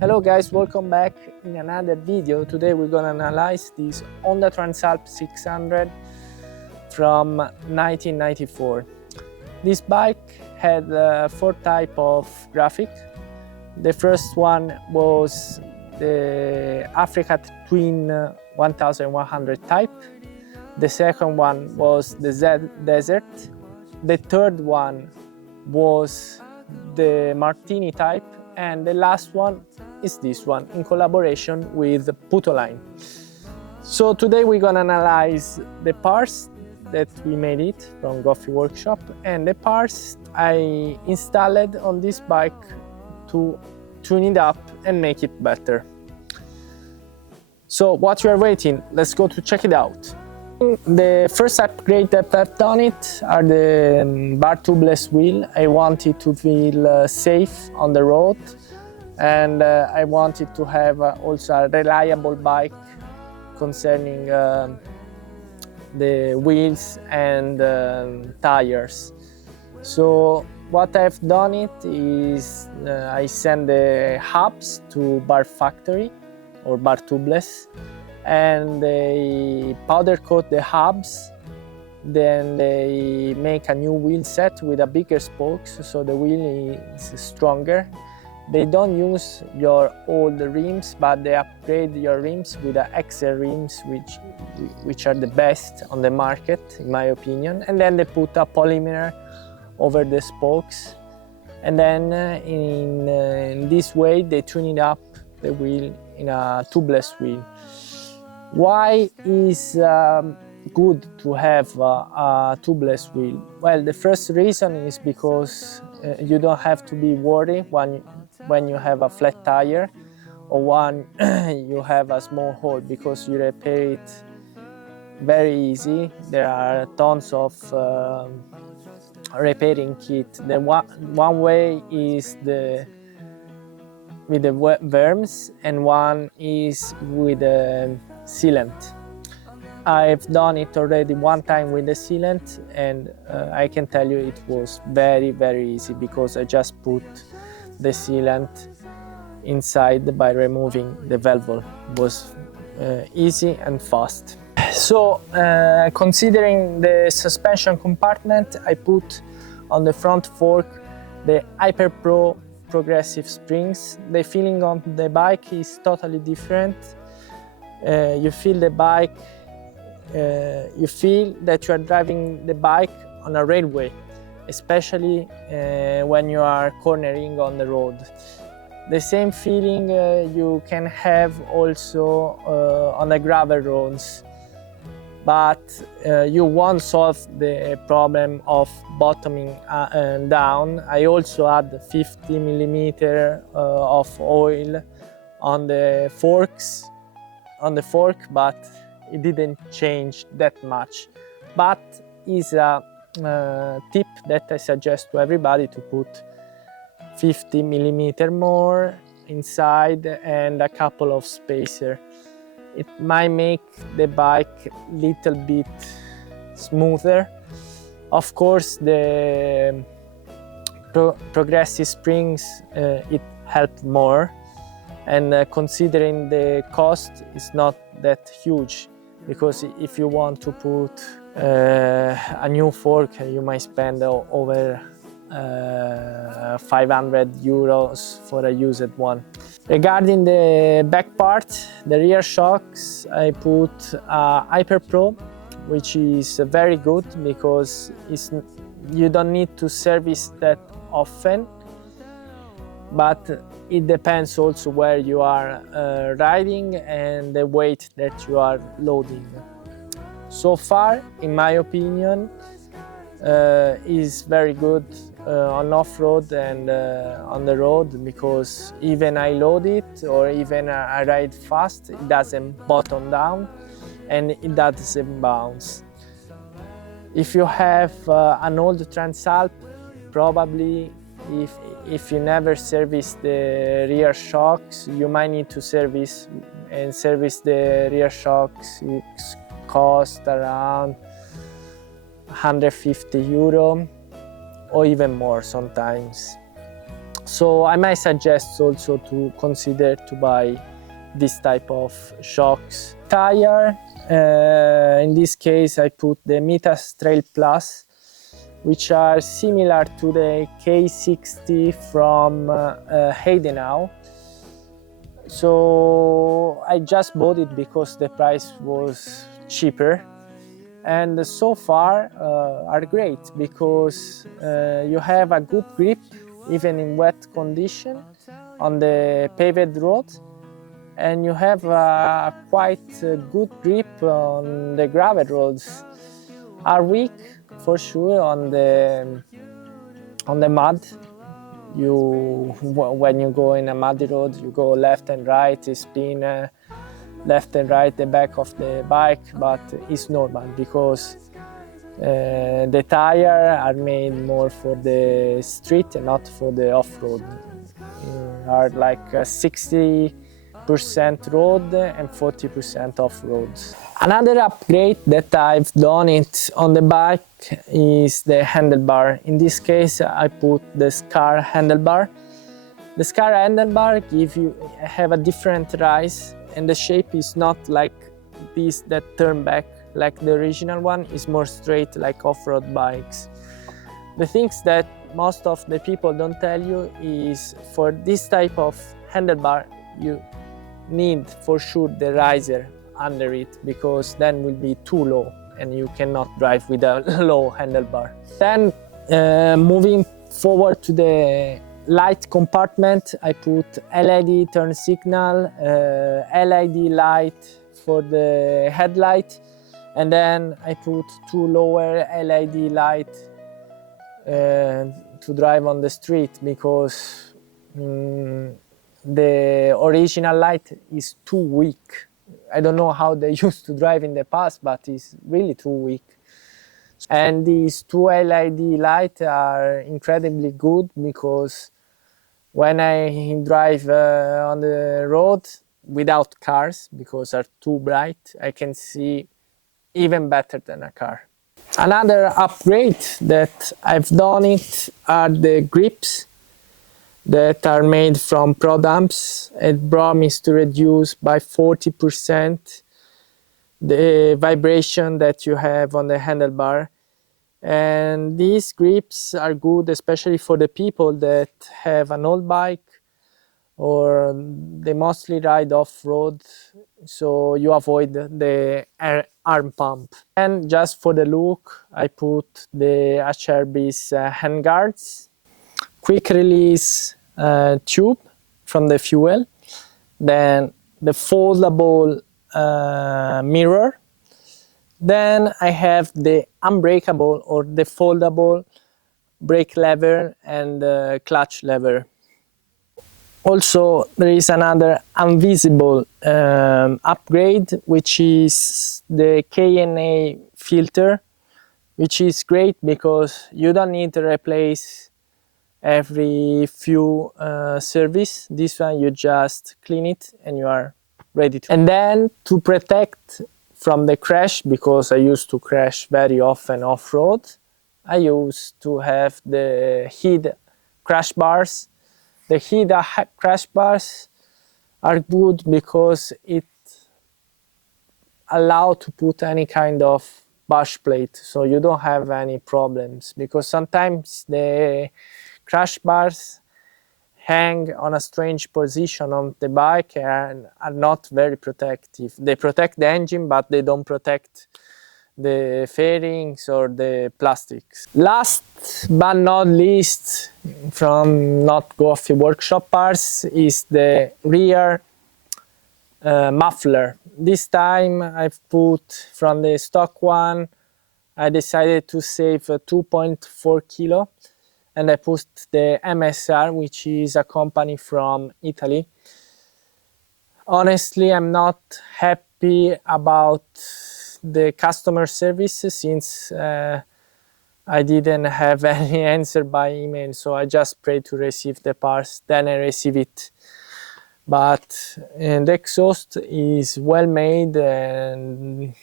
Hello guys, welcome back in another video. Today we're gonna analyze this Honda Transalp 600 from 1994. This bike had four types of graphic. The first one was the Africa Twin 1100 type. The second one was the Z Desert. The third one was the Martini type, and the last one is this one in collaboration with putoline. So today we're gonna analyze the parts that we made it from Goffi workshop and the parts I installed on this bike to tune it up and make it better. So what you are waiting, let's go to check it out. The first upgrade that I've done it are the bart tubeless wheel. I wanted to feel safe on the road, and I wanted to have also a reliable bike concerning the wheels and tires. So what I've done it is I send the hubs to Bart factory or Bart tubeless, and they powder coat the hubs. Then they make a new wheel set with a bigger spokes, so the wheel is stronger. They don't use your old rims, but they upgrade your rims with the XL rims, which are the best on the market, in my opinion. And then they put a polymer over the spokes. And then in this way, they tune it up, the wheel, in a tubeless wheel. Why is good to have a tubeless wheel? Well, the first reason is because you don't have to be worried when you have a flat tire or when you have a small hole, because you repair it very easy. There are tons of repairing kit. The one way is with the worms, and one is with the sealant. I've done it already one time with the sealant, and I can tell you it was very easy, because I just put the sealant inside by removing the valve. It was easy and fast. So considering the suspension compartment, I put on the front fork the Hyperpro progressive springs. The feeling on the bike is totally different. You feel the bike, you feel that you are driving the bike on a railway, especially when you are cornering on the road. The same feeling you can have also on the gravel roads, but you won't solve the problem of bottoming down. I also add 50 millimeter of oil on the fork, but it didn't change that much. But is a tip that I suggest to everybody, to put 50 millimeter more inside and a couple of spacer. It might make the bike a little bit smoother. Of course, the progressive springs it helped more, and considering the cost is not that huge, because if you want to put a new fork, you might spend over 500 euros for a used one. Regarding the back part, the rear shocks, I put Hyperpro, which is very good because you don't need to service that often, but it depends also where you are riding and the weight that you are loading. So far, in my opinion, is very good on off-road and on the road, because even I load it or even I ride fast, it doesn't bottom down and it doesn't bounce. If you have an old Transalp, probably if you never service the rear shocks, you might need to service the rear shocks. It costs around 150 euro or even more sometimes. So I might suggest also to consider to buy this type of shocks. Tire, in this case I put the Mitas Trail Plus, which are similar to the K60 from Heidenau. So I just bought it because the price was cheaper, and so far are great because you have a good grip even in wet condition on the paved road, and you have a quite good grip on the gravel roads. Are weak for sure on the mud. When you go in a muddy road, you go left and right, you spin left and right the back of the bike, but it's normal because the tires are made more for the street and not for the off-road. Are like 60% road and 40% off-road. Another upgrade that I've done it on the bike is the handlebar. In this case, I put the Scar handlebar. The Scar handlebar have a different rise, and the shape is not like this that turn back like the original one. Is more straight like off-road bikes. The things that most of the people don't tell you is for this type of handlebar you need for sure the riser under it, because then will be too low and you cannot drive with a low handlebar. Then moving forward to the light compartment, I put LED turn signal, LED light for the headlight, and then I put two lower LED light to drive on the street, because the original light is too weak. I don't know how they used to drive in the past, but it's really too weak. And these two LED lights are incredibly good, because when I drive on the road without cars, because they're too bright, I can see even better than a car. Another upgrade that I've done it are the grips that are made from Pro Dumps. It promised to reduce by 40% the vibration that you have on the handlebar. And these grips are good especially for the people that have an old bike or they mostly ride off-road, so you avoid the arm pump. And just for the look, I put the HRB's hand guards, quick release tube from the fuel, then the foldable mirror, then I have the unbreakable or the foldable brake lever and clutch lever. Also, there is another invisible upgrade, which is the KNA filter, which is great because you don't need to replace every few service. This one you just clean it and you are ready to. And then to protect from the crash, because I used to crash very often off-road, I used to have the HID crash bars. The HID crash bars are good because it allows to put any kind of bush plate, so you don't have any problems, because sometimes the crash bars hang on a strange position on the bike and are not very protective. They protect the engine, but they don't protect the fairings or the plastics. Last but not least, from not Goffi workshop parts, is the rear muffler. This time I've put from the stock one, I decided to save 2.4 kilo, and I put the MSR, which is a company from Italy. Honestly, I'm not happy about the customer service, since I didn't have any answer by email, so I just prayed to receive the parts, then I receive it. But the exhaust is well made and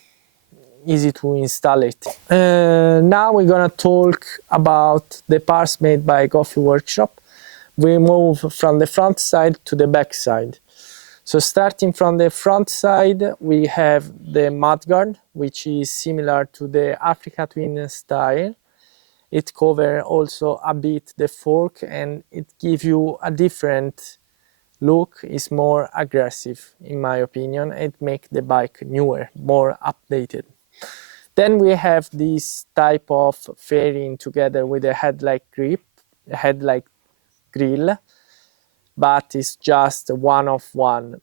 easy to install it. Now we're gonna talk about the parts made by Goffi Workshop. we move from the front side to the back side. So starting from the front side, we have the mudguard, which is similar to the Africa Twin style. It covers also a bit the fork and it gives you a different look. It's more aggressive in my opinion. It makes the bike newer, more updated. Then we have this type of fairing together with a headlight grip, a headlight grill, but it's just one of one.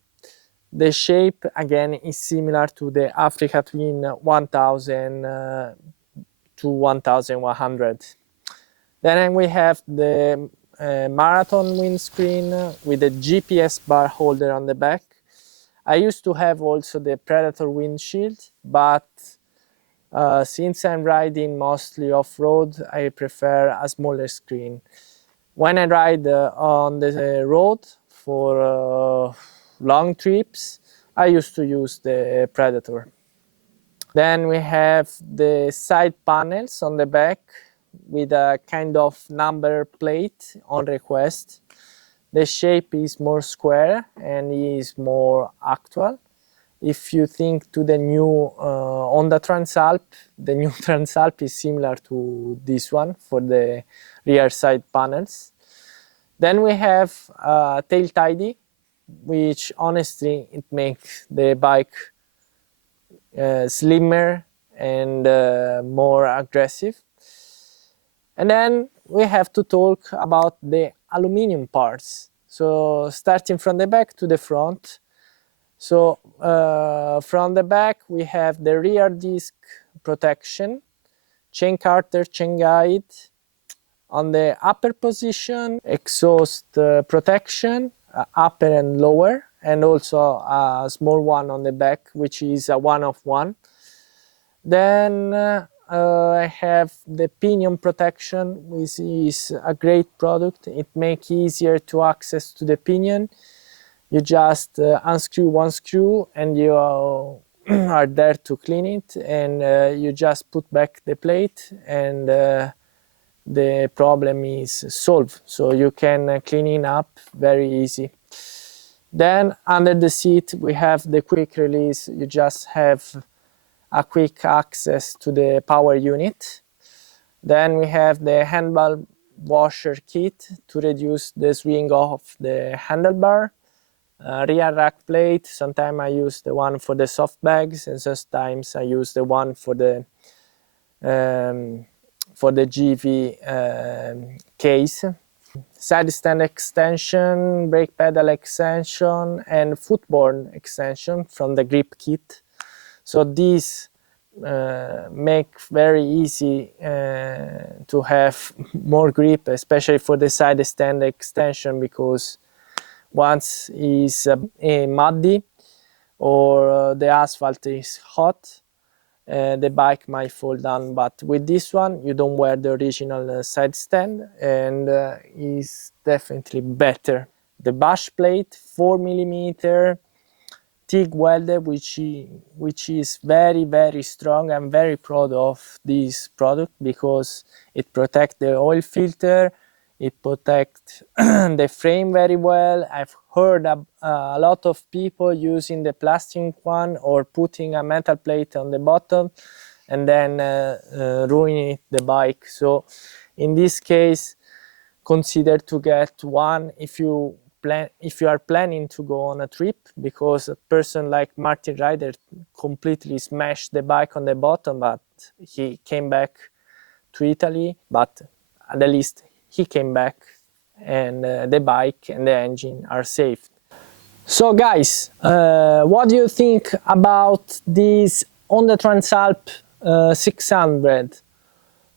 The shape again is similar to the Africa Twin 1000 to 1100. Then we have the marathon windscreen with the GPS bar holder on the back. I used to have also the Predator windshield, but since I'm riding mostly off-road, I prefer a smaller screen. When I ride on the road for long trips, I used to use the Predator. Then we have the side panels on the back with a kind of number plate on request. The shape is more square and is more actual. If you think to the new Honda Transalp, the new Transalp is similar to this one for the rear side panels. Then we have tail tidy, which honestly it makes the bike slimmer and more aggressive. And then we have to talk about the aluminum parts. So starting from the back to the front. So from the back we have the rear disc protection, chain carter, chain guide. On the upper position, exhaust protection, upper and lower, and also a small one on the back, which is a one of one. Then I have the pinion protection, which is a great product. It makes it easier to access to the pinion. You just unscrew one screw and you are there to clean it, and you just put back the plate and the problem is solved. So you can clean it up very easy. Then under the seat we have the quick release. You just have a quick access to the power unit. Then we have the handlebar washer kit to reduce the swing of the handlebar. Rear rack plate, sometimes I use the one for the soft bags and sometimes I use the one for the GV case. Side stand extension, brake pedal extension and footboard extension from the grip kit. So these make very easy to have more grip, especially for the side stand extension, because once it's muddy or the asphalt is hot, the bike might fall down. But with this one you don't wear the original side stand and is definitely better. The bush plate 4mm TIG welded, which is very strong. I'm very proud of this product because it protects the oil filter, it protects the frame very well. I've heard a lot of people using the plastic one or putting a metal plate on the bottom and then ruining the bike. So in this case, consider to get one if you are planning to go on a trip, because a person like Martin Ryder completely smashed the bike on the bottom, but he came back to Italy, but at the least he came back and the bike and the engine are safe. So guys, what do you think about this Honda Transalp 600?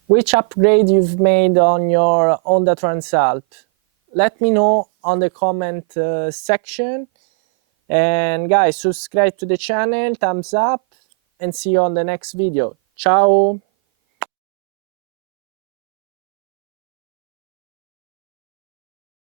Which upgrade you've made on your Honda Transalp? Let me know on the comment section. And guys, subscribe to the channel, thumbs up, and see you on the next video. Ciao!